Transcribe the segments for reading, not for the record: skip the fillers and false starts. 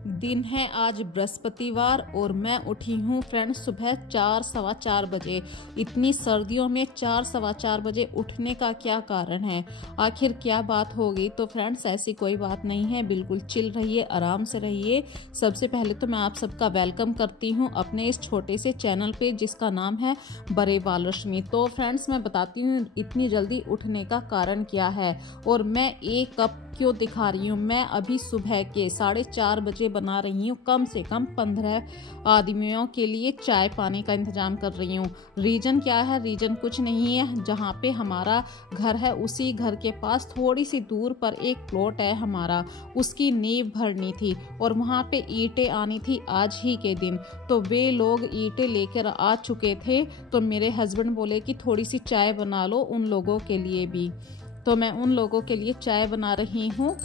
दिन है आज बृहस्पतिवार और मैं उठी हूँ फ्रेंड्स सुबह 4 सवा 4 बजे। इतनी सर्दियों में 4 सवा 4 बजे उठने का क्या कारण है, आखिर क्या बात होगी। तो फ्रेंड्स ऐसी कोई बात नहीं है, बिल्कुल चिल रहिए, आराम से रहिए। सबसे पहले तो मैं आप सबका वेलकम करती हूँ अपने इस छोटे से चैनल पे जिसका नाम है बरेवाल रश्मि। तो फ्रेंड्स मैं बताती हूँ इतनी जल्दी उठने का कारण क्या है और मैं एक कप क्यों दिखा रही हूँ। मैं अभी सुबह के 4:30 बजे बना रही हूँ कम से कम 15 आदमियों के लिए चाय पानी का इंतजाम कर रही हूँ। रीजन क्या है, रीजन कुछ नहीं है। जहाँ पे हमारा घर है उसी घर के पास थोड़ी सी दूर पर एक प्लॉट है हमारा, उसकी नींव भरनी थी और वहाँ पे ईंटें आनी थी आज ही के दिन। तो वे लोग ईंटें लेकर आ चुके थे, तो मेरे हस्बैंड बोले कि थोड़ी सी चाय बना लो उन लोगों के लिए भी। तो मैं उन लोगों के लिए चाय बना रही हूँ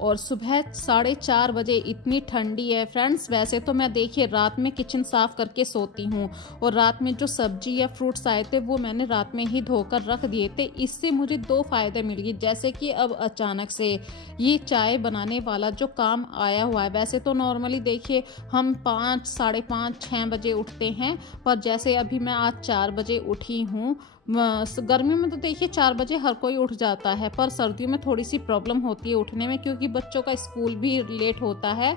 और सुबह 4:30 बजे इतनी ठंडी है फ्रेंड्स। वैसे तो मैं देखिए रात में किचन साफ करके सोती हूँ और रात में जो सब्जी या फ्रूट्स आए थे वो मैंने रात में ही धोकर रख दिए थे। इससे मुझे 2 फायदे मिल गए, जैसे कि अब अचानक से ये चाय बनाने वाला जो काम आया हुआ है। वैसे तो नॉर्मली देखिए हम 5, 5:30, 6 बजे उठते हैं, पर जैसे अभी मैं आज 4 बजे उठी हूँ। गर्मी में तो देखिए 4 बजे हर कोई उठ जाता है, पर सर्दियों में थोड़ी सी प्रॉब्लम होती है उठने में क्योंकि बच्चों का स्कूल भी लेट होता है।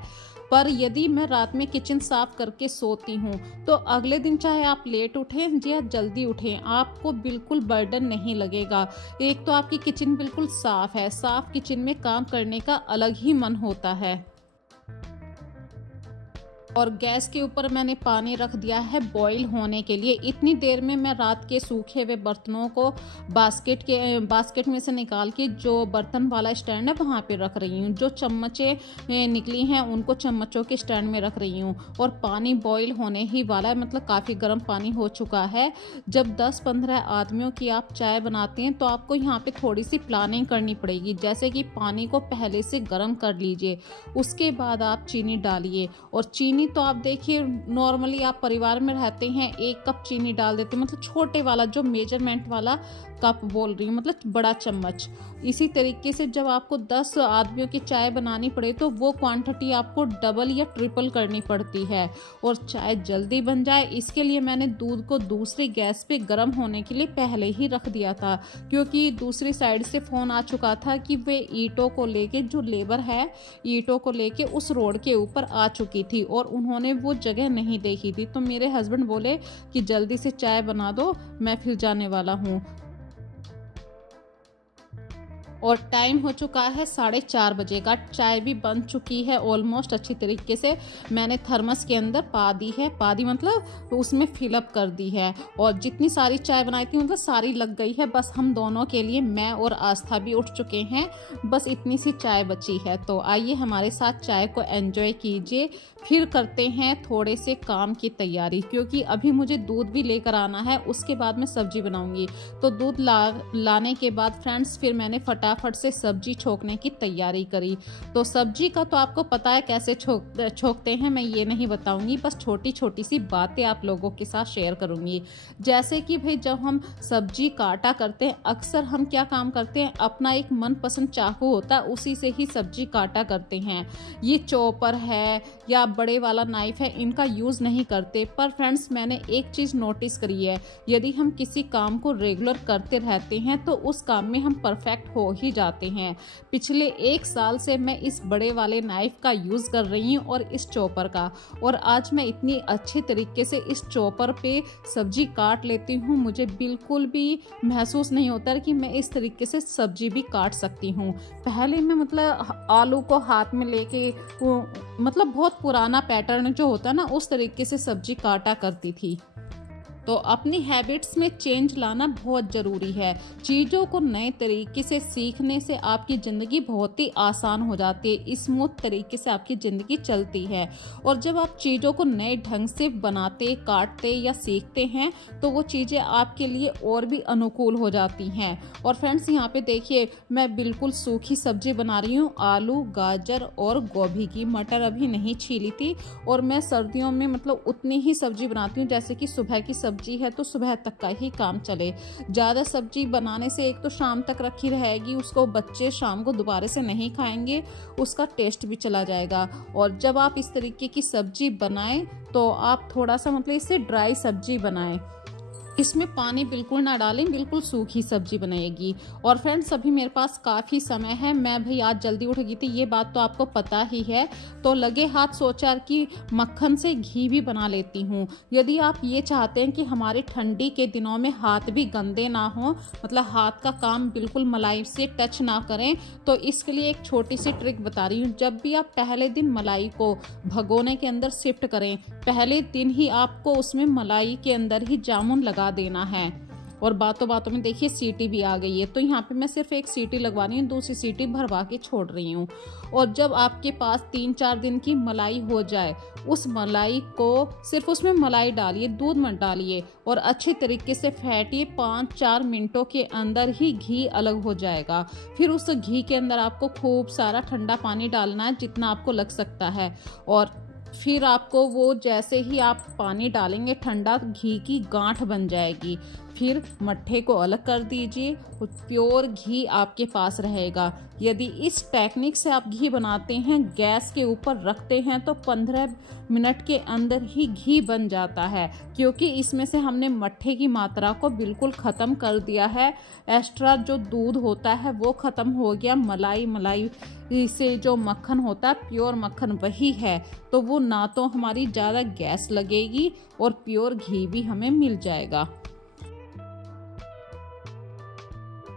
पर यदि मैं रात में किचन साफ करके सोती हूँ तो अगले दिन चाहे आप लेट उठें या जल्दी उठें, आपको बिल्कुल बर्डन नहीं लगेगा। एक तो आपकी किचन बिल्कुल साफ है, साफ किचन में काम करने का अलग ही मन होता है। और गैस के ऊपर मैंने पानी रख दिया है बॉईल होने के लिए। इतनी देर में मैं रात के सूखे हुए बर्तनों को बास्केट में से निकाल के जो बर्तन वाला स्टैंड है वहाँ पे रख रही हूँ। जो चम्मचें निकली हैं उनको चम्मचों के स्टैंड में रख रही हूँ। और पानी बॉईल होने ही वाला है, मतलब काफ़ी गर्म पानी हो चुका है। जब 10-15 आदमियों की आप चाय बनाते हैं तो आपको यहाँ पे थोड़ी सी प्लानिंग करनी पड़ेगी, जैसे कि पानी को पहले से गर्म कर लीजिए, उसके बाद आप चीनी डालिए। और चीनी तो आप देखिए नॉर्मली आप परिवार में रहते हैं 1 कप चीनी डाल देते हैं, मतलब छोटे वाला जो मेजरमेंट वाला कप बोल रही हूँ, मतलब बड़ा चम्मच। इसी तरीके से जब आपको 10 आदमियों की चाय बनानी पड़े तो वो क्वांटिटी आपको डबल या ट्रिपल करनी पड़ती है और चाय जल्दी बन जाए इसके लिए मैंने दूध को दूसरी गैस पे गर्म होने के लिए पहले ही रख दिया था, क्योंकि दूसरी साइड से फोन आ चुका था कि वे ईंटों को लेके, जो लेबर है ईंटों को लेके उस रोड के ऊपर आ चुकी थी और उन्होंने वो जगह नहीं देखी थी। तो मेरे हस्बैंड बोले कि जल्दी से चाय बना दो, मैं फिर जाने वाला हूँ। और टाइम हो चुका है 4:30 बजे का। चाय भी बन चुकी है ऑलमोस्ट अच्छी तरीके से। मैंने थर्मस के अंदर पा दी मतलब उसमें फिलअप कर दी है। और जितनी सारी चाय बनाई थी मतलब सारी लग गई है। बस हम दोनों के लिए, मैं और आस्था भी उठ चुके हैं, बस इतनी सी चाय बची है। तो आइए हमारे साथ चाय को एंजॉय कीजिए। फिर करते हैं थोड़े से काम की तैयारी, क्योंकि अभी मुझे दूध भी लेकर आना है, उसके बाद मैं सब्जी बनाऊंगी। तो दूध लाने के बाद फ्रेंड्स फिर मैंने फटाफट से सब्जी छोकने की तैयारी करी। तो सब्जी का तो आपको पता है कैसे छोकते हैं, मैं ये नहीं बताऊंगी, बस छोटी छोटी सी बातें आप लोगों के साथ शेयर करूंगी। जैसे कि भाई जब हम सब्जी काटा करते हैं अक्सर हम क्या काम करते हैं, अपना एक मनपसंद चाकू होता है उसी से ही सब्जी काटा करते हैं। ये चॉपर है या बड़े वाला नाइफ है, इनका यूज नहीं करते। पर फ्रेंड्स मैंने एक चीज नोटिस करी है, यदि हम किसी काम को रेगुलर करते रहते हैं तो उस काम में हम परफेक्ट हो ही जाते हैं। पिछले 1 साल से मैं इस बड़े वाले नाइफ का यूज कर रही हूँ और इस चॉपर का, और आज मैं इतनी अच्छी तरीके से इस चॉपर पे सब्जी काट लेती हूँ, मुझे बिल्कुल भी महसूस नहीं होता कि मैं इस तरीके से सब्जी भी काट सकती हूँ। पहले मैं मतलब आलू को हाथ में लेके मतलब बहुत पुराना पैटर्न जो होता है ना उस तरीके से सब्जी काटा करती थी। तो अपनी हैबिट्स में चेंज लाना बहुत ज़रूरी है। चीज़ों को नए तरीके से सीखने से आपकी ज़िंदगी बहुत ही आसान हो जाती है, स्मूथ तरीके से आपकी ज़िंदगी चलती है। और जब आप चीज़ों को नए ढंग से बनाते, काटते या सीखते हैं तो वो चीज़ें आपके लिए और भी अनुकूल हो जाती हैं। और फ्रेंड्स यहाँ पे देखिए मैं बिल्कुल सूखी सब्जी बना रही हूँ, आलू, गाजर और गोभी की। मटर अभी नहीं छीली थी और मैं सर्दियों में मतलब उतनी ही सब्जी बनाती हूँ जैसे कि सुबह की सब्जी सब्जी है तो सुबह तक का ही काम चले। ज़्यादा सब्जी बनाने से एक तो शाम तक रखी रहेगी, उसको बच्चे शाम को दोबारा से नहीं खाएंगे, उसका टेस्ट भी चला जाएगा। और जब आप इस तरीके की सब्जी बनाएं तो आप थोड़ा सा मतलब इससे ड्राई सब्जी बनाएं, इसमें पानी बिल्कुल ना डालें, बिल्कुल सूखी सब्जी बनेगी। और फ्रेंड्स अभी मेरे पास काफ़ी समय है, मैं भाई आज जल्दी उठ गई थी, ये बात तो आपको पता ही है, तो लगे हाथ सोचा कि मक्खन से घी भी बना लेती हूँ। यदि आप ये चाहते हैं कि हमारे ठंडी के दिनों में हाथ भी गंदे ना हो, मतलब हाथ का काम बिल्कुल मलाई से टच ना करें, तो इसके लिए एक छोटी सी ट्रिक बता रही हूँ। जब भी आप पहले दिन मलाई को भगोने के अंदर शिफ्ट करें, पहले दिन ही आपको उसमें मलाई के अंदर ही जामुन लगा देना है। और बातों बातों में देखिए सीटी भी आ गई है, तो यहाँ पे मैं सिर्फ एक सीटी लगवा रही हूँ, दूसरी सीटी भरवा के छोड़ रही हूँ। और जब आपके पास 3-4 दिन की मलाई हो जाए, उस मलाई को सिर्फ उसमें मलाई डालिए, दूध मत डालिए, और अच्छे तरीके से फेंटिए। 5-4 मिनटों के अंदर ही घी अलग हो जाएगा। फिर उस घी के अंदर आपको खूब सारा ठंडा पानी डालना है, जितना आपको लग सकता है। और फिर आपको वो जैसे ही आप पानी डालेंगे ठंडा, घी की गांठ बन जाएगी। फिर मट्ठे को अलग कर दीजिए, प्योर घी आपके पास रहेगा। यदि इस टेक्निक से आप घी बनाते हैं, गैस के ऊपर रखते हैं, तो 15 मिनट के अंदर ही घी बन जाता है, क्योंकि इसमें से हमने मट्ठे की मात्रा को बिल्कुल ख़त्म कर दिया है। एक्स्ट्रा जो दूध होता है वो ख़त्म हो गया, मलाई से जो मक्खन होता है प्योर मक्खन वही है, तो वो ना तो हमारी ज़्यादा गैस लगेगी और प्योर घी भी हमें मिल जाएगा।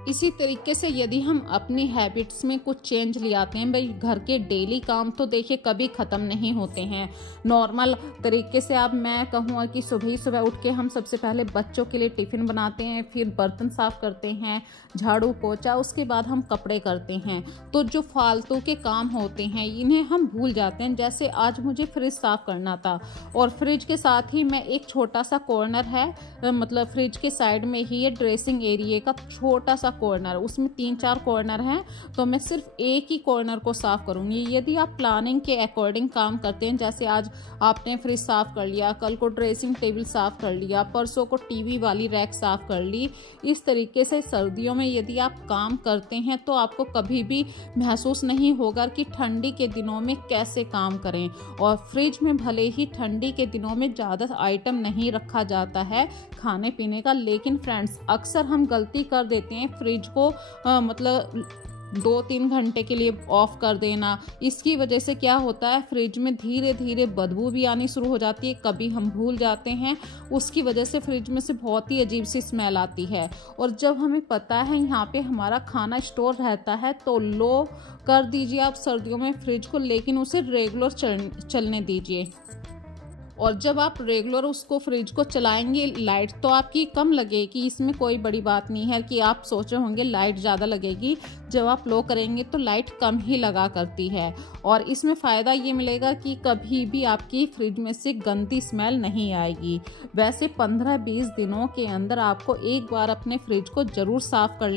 इसी तरीके से यदि हम अपनी हैबिट्स में कुछ चेंज ले आते हैं, भाई घर के डेली काम तो देखिए कभी ख़त्म नहीं होते हैं। नॉर्मल तरीके से अब मैं कहूँगा कि सुबह ही सुबह उठ के हम सबसे पहले बच्चों के लिए टिफ़िन बनाते हैं, फिर बर्तन साफ़ करते हैं, झाड़ू पोछा, उसके बाद हम कपड़े करते हैं। तो जो फालतू के काम होते हैं इन्हें हम भूल जाते हैं। जैसे आज मुझे फ्रिज साफ़ करना था, और फ्रिज के साथ ही मैं एक छोटा सा कॉर्नर है, मतलब फ्रिज के साइड में ही है ड्रेसिंग एरिया का छोटा सा कॉर्नर, उसमें 3-4 कॉर्नर हैं, तो मैं सिर्फ एक ही कॉर्नर को साफ करूंगी। यदि आप प्लानिंग के अकॉर्डिंग काम करते हैं, जैसे आज आपने फ्रिज साफ कर लिया, कल को ड्रेसिंग टेबल साफ कर लिया, परसों को टीवी वाली रैक साफ कर ली, इस तरीके से सर्दियों में यदि आप काम करते हैं तो आपको कभी भी महसूस नहीं होगा कि ठंडी के दिनों में कैसे काम करें। और फ्रिज में भले ही ठंडी के दिनों में ज़्यादा आइटम नहीं रखा जाता है खाने पीने का, लेकिन फ्रेंड्स अक्सर हम गलती कर देते हैं फ्रिज को मतलब 2-3 घंटे के लिए ऑफ कर देना। इसकी वजह से क्या होता है, फ्रिज में धीरे धीरे बदबू भी आनी शुरू हो जाती है, कभी हम भूल जाते हैं, उसकी वजह से फ्रिज में से बहुत ही अजीब सी स्मेल आती है। और जब हमें पता है यहाँ पे हमारा खाना स्टोर रहता है, तो लो कर दीजिए आप सर्दियों में फ्रिज को, लेकिन उसे रेगुलर चलने दीजिए। और जब आप रेगुलर उसको फ्रिज को चलाएंगे, लाइट तो आपकी कम लगेगी, इसमें कोई बड़ी बात नहीं है कि आप सोच रहे होंगे लाइट ज़्यादा लगेगी। जब आप लो करेंगे तो लाइट कम ही लगा करती है, और इसमें फ़ायदा ये मिलेगा कि कभी भी आपकी फ्रिज में से गंदी स्मेल नहीं आएगी। वैसे 15-20 दिनों के अंदर आपको एक बार अपने फ्रिज को ज़रूर साफ़ कर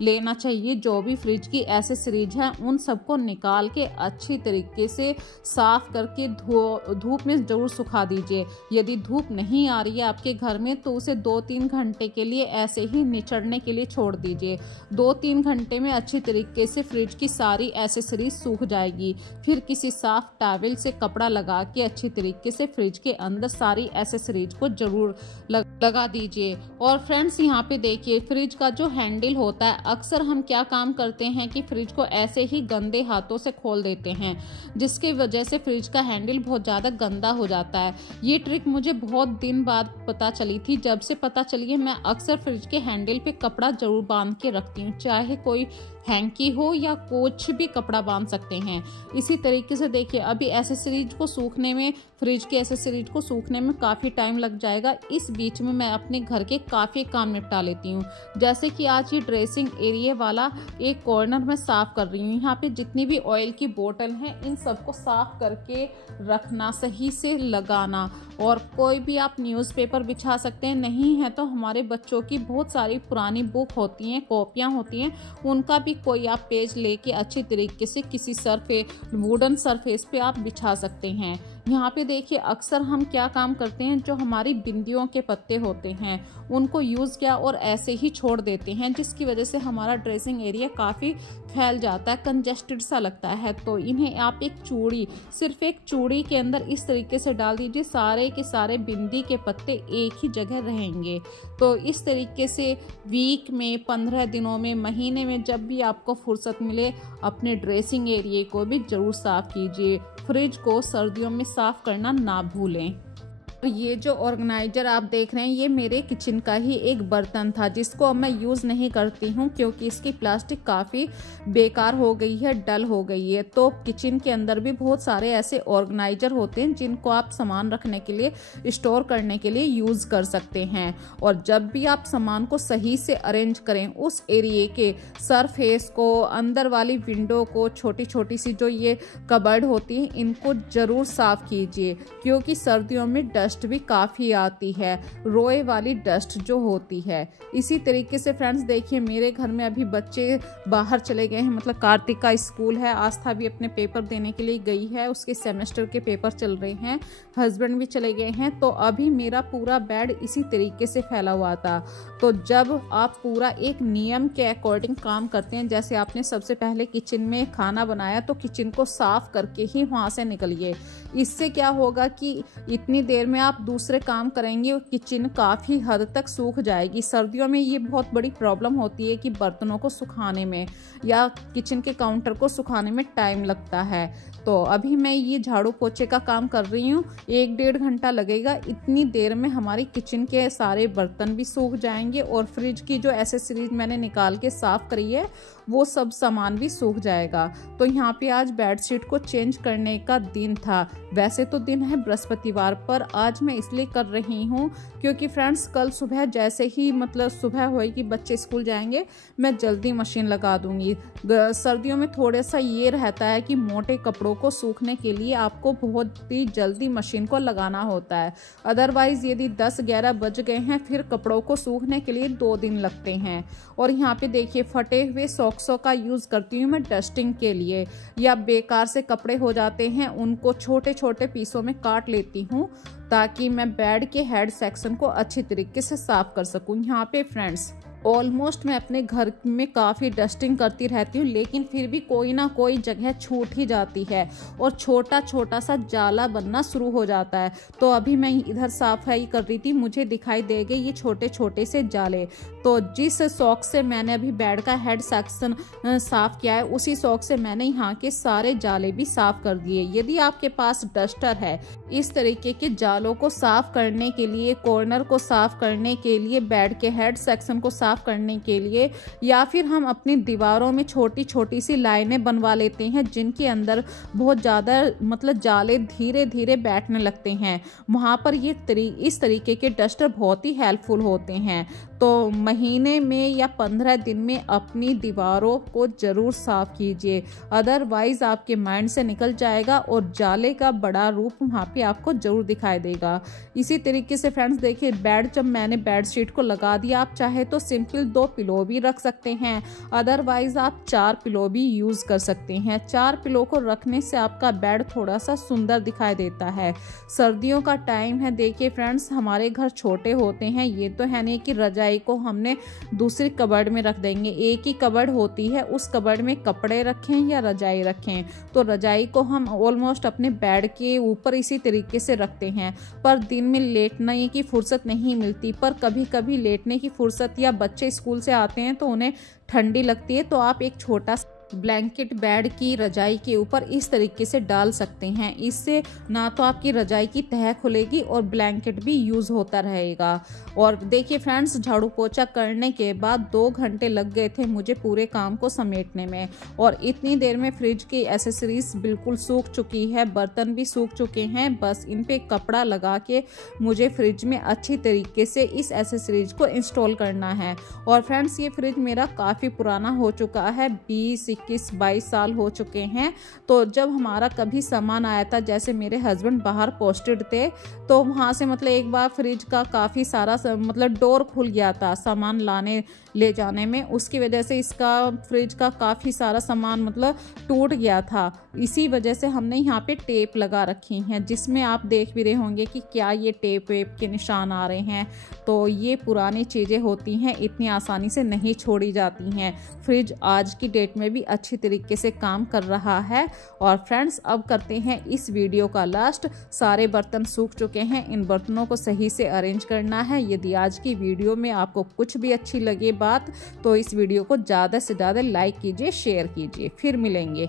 लेना चाहिए। जो भी फ्रिज की एसेसरीज हैं उन सबको निकाल के अच्छी तरीके से साफ़ करके धूप में ज़रूर सुखा दीजिए। यदि धूप नहीं आ रही है आपके घर में तो उसे 2-3 घंटे के लिए ऐसे ही निचड़ने के लिए छोड़ दीजिए। 2-3 घंटे में अच्छी तरीके से फ्रिज की सारी एसेसरीज सूख जाएगी। फिर किसी साफ टॉवल से कपड़ा लगा के अच्छी तरीके से फ्रिज के अंदर सारी एसेसरीज को जरूर लगा दीजिए। और फ्रेंड्स यहाँ पे देखिए, फ्रिज का जो हैंडल होता है, अक्सर हम क्या काम करते हैं कि फ्रिज को ऐसे ही गंदे हाथों से खोल देते हैं, जिसकी वजह से फ्रिज का हैंडल बहुत ज़्यादा गंदा हो जाता है। ये ट्रिक मुझे बहुत दिन बाद पता चली थी। जब से पता चली है मैं अक्सर फ्रिज के हैंडल पे कपड़ा जरूर बांध के रखती हूँ, चाहे कोई हैंकी हो या कुछ भी कपड़ा बांध सकते हैं। इसी तरीके से देखिए, अभी एसेसरीज को सूखने में, फ्रिज के एसेसरीज को सूखने में काफ़ी टाइम लग जाएगा। इस बीच में मैं अपने घर के काफ़ी काम निपटा लेती हूँ। जैसे कि आज ये ड्रेसिंग एरिया वाला एक कॉर्नर में साफ़ कर रही हूँ। यहाँ पे जितनी भी ऑयल की बोतल हैं इन सबको साफ़ करके रखना, सही से लगाना। और कोई भी आप न्यूज़पेपर बिछा सकते हैं, नहीं है तो हमारे बच्चों की बहुत सारी पुरानी बुक होती हैं, कॉपियाँ होती हैं, उनका भी भी कोई आप पेज लेके अच्छी तरीके से किसी वुडन सरफेस पे आप बिछा सकते हैं। यहाँ पे देखिए अक्सर हम क्या काम करते हैं, जो हमारी बिंदियों के पत्ते होते हैं उनको यूज़ किया और ऐसे ही छोड़ देते हैं, जिसकी वजह से हमारा ड्रेसिंग एरिया काफ़ी फैल जाता है, कंजेस्टेड सा लगता है। तो इन्हें आप सिर्फ एक चूड़ी के अंदर इस तरीके से डाल दीजिए, सारे के सारे बिंदी के पत्ते एक ही जगह रहेंगे। तो इस तरीके से वीक में, 15 दिनों में, महीने में जब भी आपको फुर्सत मिले अपने ड्रेसिंग एरिया को भी ज़रूर साफ़ कीजिए। फ्रिज को सर्दियों में साफ़ करना ना भूलें। ये जो ऑर्गेनाइजर आप देख रहे हैं ये मेरे किचन का ही एक बर्तन था, जिसको अब मैं यूज़ नहीं करती हूँ क्योंकि इसकी प्लास्टिक काफ़ी बेकार हो गई है, डल हो गई है। तो किचन के अंदर भी बहुत सारे ऐसे ऑर्गेनाइजर होते हैं जिनको आप सामान रखने के लिए, स्टोर करने के लिए यूज़ कर सकते हैं। और जब भी आप सामान को सही से अरेंज करें, उस एरिए के सरफेस को, अंदर वाली विंडो को, छोटी छोटी सी जो ये कबर्ड होती है इनको ज़रूर साफ़ कीजिए, क्योंकि सर्दियों में डस्ट भी काफ़ी आती है, रोए वाली डस्ट जो होती है। इसी तरीके से फ्रेंड्स देखिए मेरे घर में अभी बच्चे बाहर चले गए हैं, मतलब कार्तिक का स्कूल है, आस्था भी अपने पेपर देने के लिए गई है, उसके सेमेस्टर के पेपर चल रहे हैं, हस्बैंड भी चले गए हैं। तो अभी मेरा पूरा बेड इसी तरीके से फैला हुआ था। तो जब आप पूरा एक नियम के अकॉर्डिंग काम करते हैं, जैसे आपने सबसे पहले किचन में खाना बनाया तो किचन को साफ करके ही वहाँ से निकलिए। इससे क्या होगा कि इतनी देर में आप दूसरे काम करेंगे, किचन काफ़ी हद तक सूख जाएगी। सर्दियों में ये बहुत बड़ी प्रॉब्लम होती है कि बर्तनों को सुखाने में या किचन के काउंटर को सुखाने में टाइम लगता है। तो अभी मैं ये झाड़ू पोछे का काम कर रही हूँ, 1-1.5 घंटा लगेगा। इतनी देर में हमारी किचन के सारे बर्तन भी सूख जाएंगे और फ्रिज की जो एसेसरीज मैंने निकाल के साफ़ करी है वो सब सामान भी सूख जाएगा। तो यहाँ पे आज बेडशीट को चेंज करने का दिन था। वैसे तो दिन है बृहस्पतिवार, पर आज मैं इसलिए कर रही हूँ क्योंकि फ्रेंड्स कल सुबह जैसे ही सुबह होएगी, बच्चे स्कूल जाएंगे, मैं जल्दी मशीन लगा दूंगी। सर्दियों में थोड़ा सा ये रहता है कि मोटे कपड़ों को सूखने के लिए आपको बहुत ही जल्दी मशीन को लगाना होता है। अदरवाइज़ यदि 10-11 बज गए हैं फिर कपड़ों को सूखने के लिए 2 दिन लगते हैं। और यहाँ पे देखिए फटे हुए सॉक्सों का यूज़ करती हूँ मैं डस्टिंग के लिए, या बेकार से कपड़े हो जाते हैं उनको छोटे छोटे पीसों में काट लेती हूँ ताकि मैं बेड के हेड सेक्शन को अच्छी तरीके से साफ कर सकूँ। यहाँ पे फ्रेंड्स ऑलमोस्ट मैं अपने घर में काफ़ी डस्टिंग करती रहती हूँ, लेकिन फिर भी कोई ना कोई जगह छूट ही जाती है और छोटा छोटा सा जाला बनना शुरू हो जाता है। तो अभी मैं इधर सफाई कर रही थी, मुझे दिखाई दे गए ये छोटे छोटे से जाले। तो जिस सॉक से मैंने अभी बेड का हेड सेक्शन साफ़ किया है, उसी सॉक से मैंने यहाँ के सारे जाले भी साफ़ कर दिए। यदि आपके पास डस्टर है, इस तरीके के जालों को साफ़ करने के लिए, कॉर्नर को साफ़ करने के लिए, बेड के हेड सेक्शन को साफ करने के लिए, या फिर हम अपनी दीवारों में छोटी छोटी सी लाइनें बनवा लेते हैं जिनके अंदर बहुत ज़्यादा जाले धीरे धीरे बैठने लगते हैं, वहाँ पर ये इस तरीके के डस्टर बहुत ही हेल्पफुल होते हैं। तो महीने में या 15 दिन में अपनी दीवारों को ज़रूर साफ़ कीजिए, अदरवाइज़ आपके माइंड से निकल जाएगा और जाले का बड़ा रूप वहाँ पे आपको ज़रूर दिखाई देगा। इसी तरीके से फ्रेंड्स देखिए जब मैंने बेडशीट को लगा दिया, आप चाहे तो सिंपल 2 पिलो भी रख सकते हैं, अदरवाइज़ आप 4 पिलो भी यूज़ कर सकते हैं। 4 पिलो को रखने से आपका बेड थोड़ा सा सुंदर दिखाई देता है। सर्दियों का टाइम है, देखिए फ्रेंड्स हमारे घर छोटे होते हैं, ये तो है नहीं कि रजाई को हमने दूसरी कबर्ड में रख देंगे। एक ही कबर्ड होती है, उस कबर्ड में कपड़े रखें या रजाई रखें। तो रजाई को हम ऑलमोस्ट अपने बेड के ऊपर इसी तरीके से रखते हैं, पर दिन में लेटने की फुर्सत नहीं मिलती। पर कभी कभी लेटने की फुर्सत, या बच्चे स्कूल से आते हैं तो उन्हें ठंडी लगती है, तो आप एक छोटा ब्लैंकेट बेड की रजाई के ऊपर इस तरीके से डाल सकते हैं। इससे ना तो आपकी रजाई की तह खुलेगी और ब्लैंकेट भी यूज़ होता रहेगा। और देखिए फ्रेंड्स झाड़ू पोछा करने के बाद 2 घंटे लग गए थे मुझे पूरे काम को समेटने में, और इतनी देर में फ्रिज की एसेसरीज बिल्कुल सूख चुकी है, बर्तन भी सूख चुके हैं। बस इन पे कपड़ा लगा के मुझे फ्रिज में अच्छी तरीके से इस एसेसरीज को इंस्टॉल करना है। और फ्रेंड्स ये फ्रिज मेरा काफ़ी पुराना हो चुका है, 20 21-22 साल हो चुके हैं। तो जब हमारा कभी सामान आया था, जैसे मेरे हस्बैंड बाहर पोस्टेड थे, तो वहाँ से मतलब एक बार फ्रिज का काफ़ी सारा मतलब डोर खुल गया था सामान लाने ले जाने में, उसकी वजह से इसका फ्रिज का काफ़ी सारा सामान मतलब टूट गया था। इसी वजह से हमने यहाँ पे टेप लगा रखी हैं, जिसमें आप देख भी रहे होंगे कि क्या ये टेप वेप के निशान आ रहे हैं। तो ये पुरानी चीज़ें होती हैं, इतनी आसानी से नहीं छोड़ी जाती हैं। फ्रिज आज की डेट में भी अच्छी तरीके से काम कर रहा है। और फ्रेंड्स, अब करते हैं इस वीडियो का लास्ट। सारे बर्तन सूख चुके हैं, इन बर्तनों को सही से अरेंज करना है। यदि आज की वीडियो में आपको कुछ भी अच्छी लगे बात, तो इस वीडियो को ज़्यादा से ज़्यादा लाइक कीजिए, शेयर कीजिए। फिर मिलेंगे।